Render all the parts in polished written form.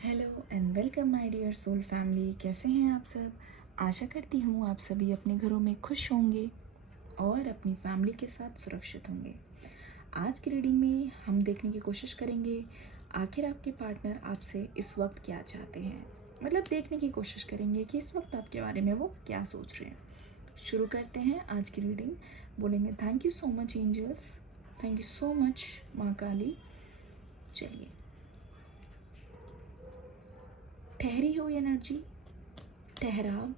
Hello and welcome my dear soul family. कैसे हैं आप सब? आशा करती हूँ आप सभी अपने घरों में खुश होंगे और अपनी फैमिली के साथ सुरक्षित होंगे। आज की रीडिंग में हम देखने की कोशिश करेंगे आखिर आपके पार्टनर आपसे इस वक्त क्या चाहते हैं। मतलब देखने की कोशिश करेंगे कि इस वक्त आपके बारे में वो क्या सोच रहे हैं। शुरू करते हैं आज की रीडिंग। बोलेंगे thank you so much angels, thank you so much माँ काली। चलिए, ठहरी हुई एनर्जी, ठहराव।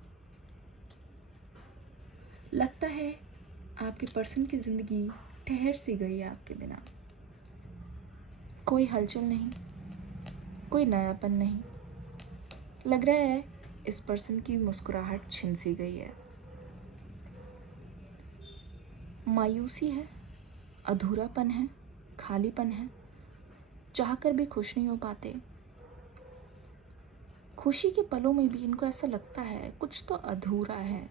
लगता है आपके पर्सन की ज़िंदगी ठहर सी गई है आपके बिना। कोई हलचल नहीं, कोई नयापन नहीं। लग रहा है इस पर्सन की मुस्कुराहट छिन सी गई है। मायूसी है, अधूरापन है, खालीपन है। चाहकर भी खुश नहीं हो पाते। खुशी के पलों में भी इनको ऐसा लगता है कुछ तो अधूरा है।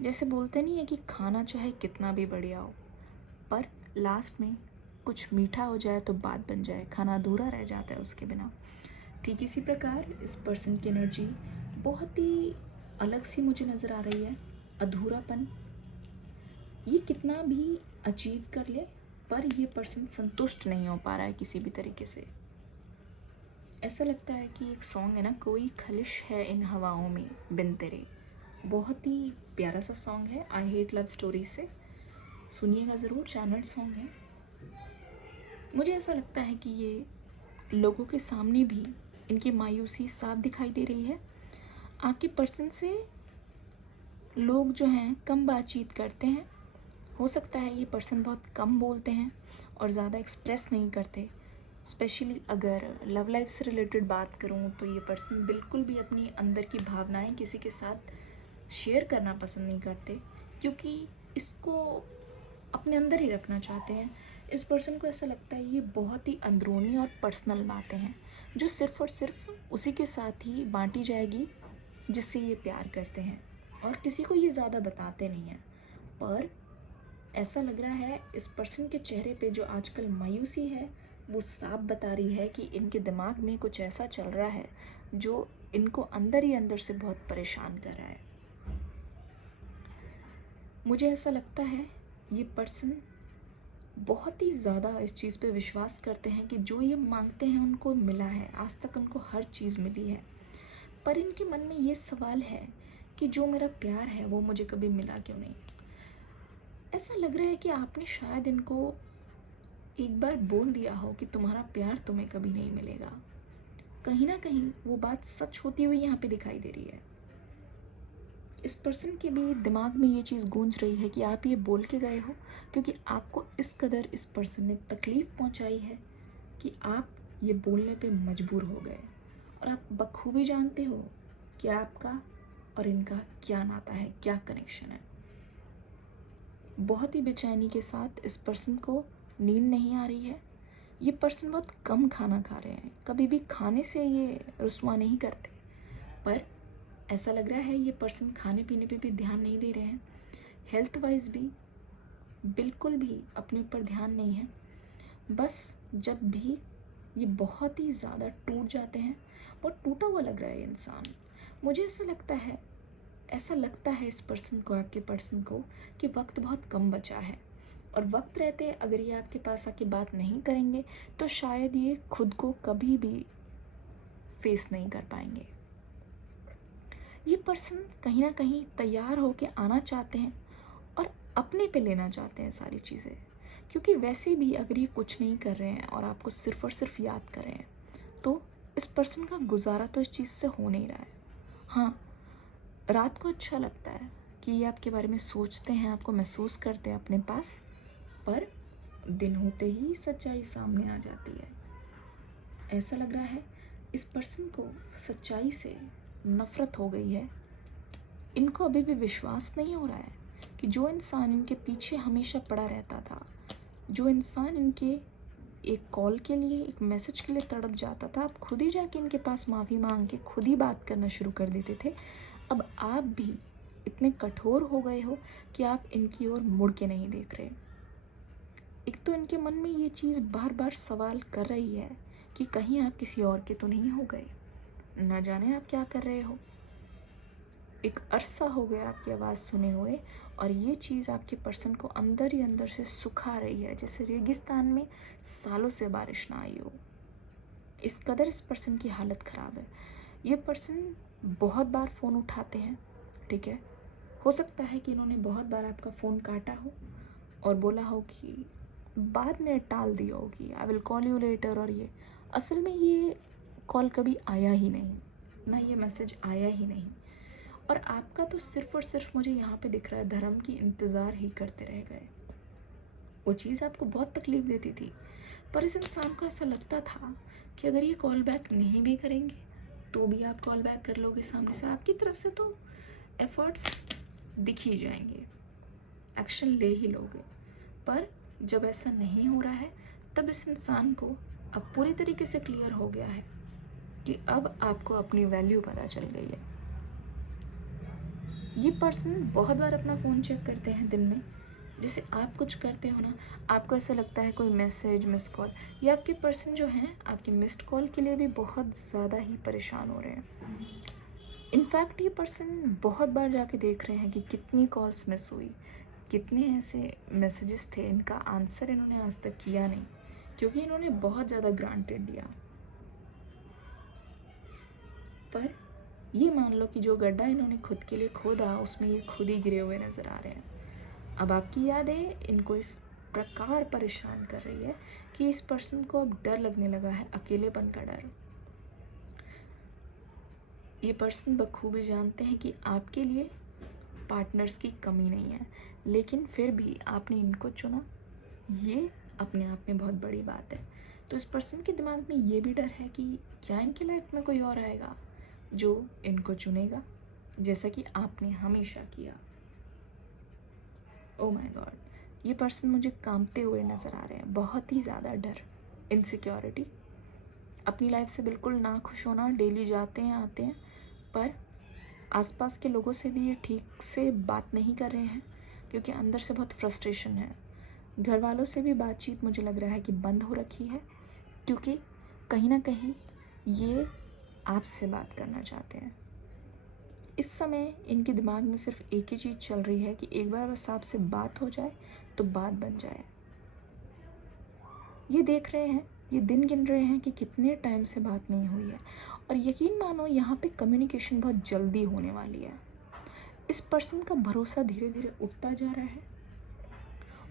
जैसे बोलते नहीं है कि खाना चाहे कितना भी बढ़िया हो, पर लास्ट में कुछ मीठा हो जाए तो बात बन जाए, खाना अधूरा रह जाता है उसके बिना। ठीक इसी प्रकार इस पर्सन की एनर्जी बहुत ही अलग सी मुझे नज़र आ रही है। अधूरापन, ये कितना भी अचीव कर ले पर ये पर्सन संतुष्ट नहीं हो पा रहा है किसी भी तरीके से। ऐसा लगता है कि एक सॉन्ग है ना, कोई खलिश है इन हवाओं में बिन तेरे। बहुत ही प्यारा सा सॉन्ग है आई हेट लव स्टोरी से, सुनिएगा ज़रूर। चैनल सॉन्ग है। मुझे ऐसा लगता है कि ये लोगों के सामने भी इनकी मायूसी साफ दिखाई दे रही है। आपके पर्सन से लोग जो हैं कम बातचीत करते हैं। हो सकता है ये पर्सन बहुत कम बोलते हैं और ज़्यादा एक्सप्रेस नहीं करते। स्पेशली अगर लव लाइफ से रिलेटेड बात करूँ तो ये पर्सन बिल्कुल भी अपनी अंदर की भावनाएं किसी के साथ शेयर करना पसंद नहीं करते, क्योंकि इसको अपने अंदर ही रखना चाहते हैं। इस पर्सन को ऐसा लगता है ये बहुत ही अंदरूनी और पर्सनल बातें हैं जो सिर्फ़ और सिर्फ उसी के साथ ही बांटी जाएगी जिससे ये प्यार करते हैं, और किसी को ये ज़्यादा बताते नहीं हैं। पर ऐसा लग रहा है इस पर्सन के चेहरे पे जो आजकल मायूसी है वो साफ बता रही है कि इनके दिमाग में कुछ ऐसा चल रहा है जो इनको अंदर ही अंदर से बहुत परेशान कर रहा है। मुझे ऐसा लगता है ये पर्सन बहुत ही ज़्यादा इस चीज़ पे विश्वास करते हैं कि जो ये मांगते हैं उनको मिला है। आज तक उनको हर चीज़ मिली है, पर इनके मन में ये सवाल है कि जो मेरा प्यार है वो मुझे कभी मिला क्यों नहीं। ऐसा लग रहा है कि आपने शायद इनको एक बार बोल दिया हो कि तुम्हारा प्यार तुम्हें कभी नहीं मिलेगा। कहीं ना कहीं वो बात सच होती हुई यहाँ पे दिखाई दे रही है। इस पर्सन के भी दिमाग में ये चीज़ गूंज रही है कि आप ये बोल के गए हो क्योंकि आपको इस कदर इस पर्सन ने तकलीफ़ पहुंचाई है कि आप ये बोलने पे मजबूर हो गए। और आप बखूबी जानते हो कि आपका और इनका क्या नाता है, क्या कनेक्शन है। बहुत ही बेचैनी के साथ इस पर्सन को नींद नहीं आ रही है। ये पर्सन बहुत कम खाना खा रहे हैं, कभी भी खाने से ये रुस्वा नहीं करते, पर ऐसा लग रहा है ये पर्सन खाने पीने पे भी ध्यान नहीं दे रहे हैं। हेल्थ वाइज भी बिल्कुल भी अपने ऊपर ध्यान नहीं है। बस जब भी ये बहुत ही ज़्यादा टूट जाते हैं, बहुत टूटा हुआ लग रहा है ये इंसान। मुझे ऐसा लगता है इस पर्सन को, आपके पर्सन को, कि वक्त बहुत कम बचा है और वक्त रहते अगर ये आपके पास आके बात नहीं करेंगे तो शायद ये खुद को कभी भी फेस नहीं कर पाएंगे। ये पर्सन कहीं ना कहीं तैयार होके आना चाहते हैं और अपने पे लेना चाहते हैं सारी चीज़ें, क्योंकि वैसे भी अगर ये कुछ नहीं कर रहे हैं और आपको सिर्फ और सिर्फ याद कर रहे हैं तो इस पर्सन का गुजारा तो इस चीज़ से हो नहीं रहा है। हाँ, रात को अच्छा लगता है कि ये आपके बारे में सोचते हैं, आपको महसूस करते हैं अपने पास, पर दिन होते ही सच्चाई सामने आ जाती है। ऐसा लग रहा है इस पर्सन को सच्चाई से नफ़रत हो गई है। इनको अभी भी विश्वास नहीं हो रहा है कि जो इंसान इनके पीछे हमेशा पड़ा रहता था, जो इंसान इनके एक कॉल के लिए, एक मैसेज के लिए तड़प जाता था, आप खुद ही जाके इनके पास माफ़ी मांग के खुद ही बात करना शुरू कर देते थे, अब आप भी इतने कठोर हो गए हो कि आप इनकी ओर मुड़ के नहीं देख रहे। एक तो इनके मन में ये चीज़ बार बार सवाल कर रही है कि कहीं आप किसी और के तो नहीं हो गए, ना जाने आप क्या कर रहे हो। एक अरसा हो गया आपकी आवाज़ सुने हुए, और ये चीज़ आपके पर्सन को अंदर ही अंदर से सुखा रही है, जैसे रेगिस्तान में सालों से बारिश ना आई हो। इस कदर इस पर्सन की हालत ख़राब है। ये पर्सन बहुत बार फ़ोन उठाते हैं, ठीक है। हो सकता है कि इन्होंने बहुत बार आपका फ़ोन काटा हो और बोला हो कि बाद में टाल दी होगी, I will call you later, और ये असल में ये कॉल कभी आया ही नहीं, ना ये मैसेज आया ही नहीं। और आपका तो सिर्फ और सिर्फ मुझे यहाँ पे दिख रहा है धर्म की इंतज़ार ही करते रह गए। वो चीज़ आपको बहुत तकलीफ़ देती थी, पर इस इंसान को ऐसा लगता था कि अगर ये कॉल बैक नहीं भी करेंगे तो भी आप कॉल बैक कर लोगे सामने से, आपकी तरफ से तो एफर्ट्स दिख ही जाएंगे, एक्शन ले ही लोगे। पर जब ऐसा नहीं हो रहा है तब इस इंसान को अब पूरी तरीके से क्लियर हो गया है कि अब आपको अपनी वैल्यू पता चल गई है। ये पर्सन बहुत बार अपना फ़ोन चेक करते हैं दिन में, जैसे आप कुछ करते हो ना, आपको ऐसा लगता है कोई मैसेज, मिस कॉल, या आपके पर्सन जो हैं आपके मिस्ड कॉल के लिए भी बहुत ज़्यादा ही परेशान हो रहे हैं। इनफैक्ट ये पर्सन बहुत बार जाके देख रहे हैं कि कितनी कॉल्स मिस हुई, कितने ऐसे मैसेजेस थे इनका आंसर इन्होंने आज तक किया नहीं, क्योंकि इन्होंने बहुत ज़्यादा ग्रांटेड लिया। पर ये मान लो कि जो गड्ढा इन्होंने खुद के लिए खोदा उसमें ये खुद ही गिरे हुए नज़र आ रहे हैं। अब आपकी यादें इनको इस प्रकार परेशान कर रही है कि इस पर्सन को अब डर लगने लगा है, अकेलेपन का डर। ये पर्सन बखूबी जानते हैं कि आपके लिए पार्टनर्स की कमी नहीं है, लेकिन फिर भी आपने इनको चुना, ये अपने आप में बहुत बड़ी बात है। तो इस पर्सन के दिमाग में ये भी डर है कि क्या इनकी लाइफ में कोई और आएगा जो इनको चुनेगा, जैसा कि आपने हमेशा किया। ओ माय गॉड, ये पर्सन मुझे कांपते हुए नज़र आ रहे हैं, बहुत ही ज़्यादा डर, इनसिक्योरिटी, अपनी लाइफ से बिल्कुल ना खुश होना, डेली जाते हैं आते हैं, पर आसपास के लोगों से भी ये ठीक से बात नहीं कर रहे हैं क्योंकि अंदर से बहुत फ्रस्ट्रेशन है। घर वालों से भी बातचीत मुझे लग रहा है कि बंद हो रखी है, क्योंकि कहीं ना कहीं ये आपसे बात करना चाहते हैं। इस समय इनके दिमाग में सिर्फ एक ही चीज़ चल रही है कि एक बार बस आपसे बात हो जाए तो बात बन जाए। ये देख रहे हैं, ये दिन गिन रहे हैं कि कितने टाइम से बात नहीं हुई है, और यकीन मानो यहाँ पे कम्युनिकेशन बहुत जल्दी होने वाली है। इस पर्सन का भरोसा धीरे धीरे उठता जा रहा है,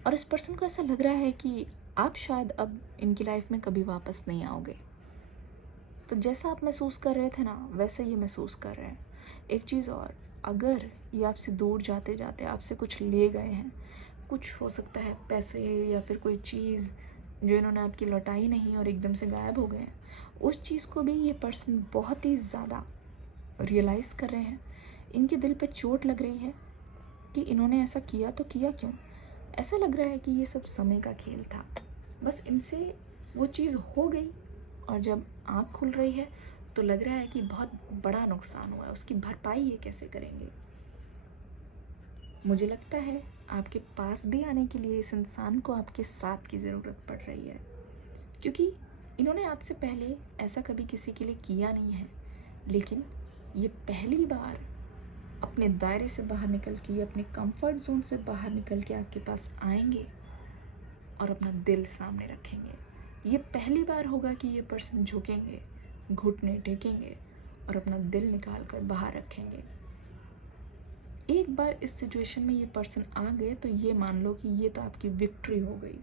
और इस पर्सन को ऐसा लग रहा है कि आप शायद अब इनकी लाइफ में कभी वापस नहीं आओगे। तो जैसा आप महसूस कर रहे थे ना, वैसे ये महसूस कर रहे हैं। एक चीज़ और, अगर ये आपसे दूर जाते जाते आपसे कुछ ले गए हैं, कुछ हो सकता है पैसे या फिर कोई चीज़ जो इन्होंने आपकी लौटाई नहीं और एकदम से गायब हो गए हैं, उस चीज़ को भी ये पर्सन बहुत ही ज़्यादा रियलाइज़ कर रहे हैं। इनके दिल पे चोट लग रही है कि इन्होंने ऐसा किया तो किया क्यों। ऐसा लग रहा है कि ये सब समय का खेल था, बस इनसे वो चीज़ हो गई, और जब आँख खुल रही है तो लग रहा है कि बहुत बड़ा नुकसान हुआ है, उसकी भरपाई ये कैसे करेंगे। मुझे लगता है आपके पास भी आने के लिए इस इंसान को आपके साथ की ज़रूरत पड़ रही है, क्योंकि इन्होंने आज से पहले ऐसा कभी किसी के लिए किया नहीं है, लेकिन ये पहली बार अपने दायरे से बाहर निकल के, अपने कंफर्ट जोन से बाहर निकल के आपके पास आएंगे और अपना दिल सामने रखेंगे। ये पहली बार होगा कि ये पर्सन झुकेंगे, घुटने टेकेंगे और अपना दिल निकाल कर बाहर रखेंगे। एक बार इस सिचुएशन में ये पर्सन आ गए तो ये मान लो कि ये तो आपकी विक्ट्री हो गई।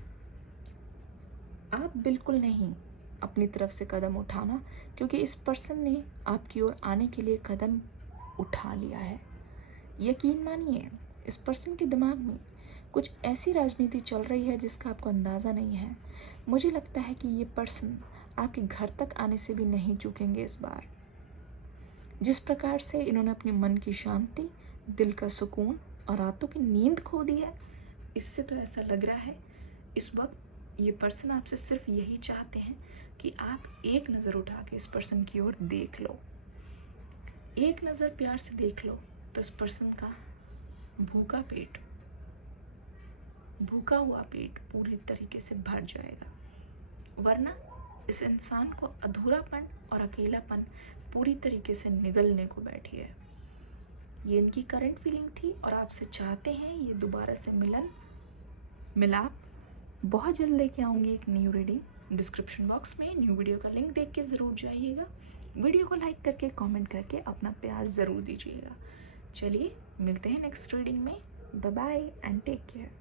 आप बिल्कुल नहीं अपनी तरफ से कदम उठाना, क्योंकि इस पर्सन ने आपकी ओर आने के लिए कदम उठा लिया है। यकीन मानिए, इस पर्सन के दिमाग में कुछ ऐसी राजनीति चल रही है जिसका आपको अंदाज़ा नहीं है। मुझे लगता है कि ये पर्सन आपके घर तक आने से भी नहीं चूकेंगे इस बार। जिस प्रकार से इन्होंने अपने मन की शांति, दिल का सुकून और रातों की नींद खो दी है, इससे तो ऐसा लग रहा है इस वक्त ये पर्सन आपसे सिर्फ यही चाहते हैं कि आप एक नज़र उठा के इस पर्सन की ओर देख लो, एक नज़र प्यार से देख लो, तो इस पर्सन का भूखा हुआ पेट पूरी तरीके से भर जाएगा। वरना इस इंसान को अधूरापन और अकेलापन पूरी तरीके से निगलने को बैठी है। ये इनकी करंट फीलिंग थी और आपसे चाहते हैं ये दोबारा से मिलाप। बहुत जल्द लेके आऊँगी एक न्यू रीडिंग। डिस्क्रिप्शन बॉक्स में न्यू वीडियो का लिंक देख के ज़रूर जाइएगा। वीडियो को लाइक करके कमेंट करके अपना प्यार ज़रूर दीजिएगा। चलिए मिलते हैं नेक्स्ट रीडिंग में। Bye bye and take care.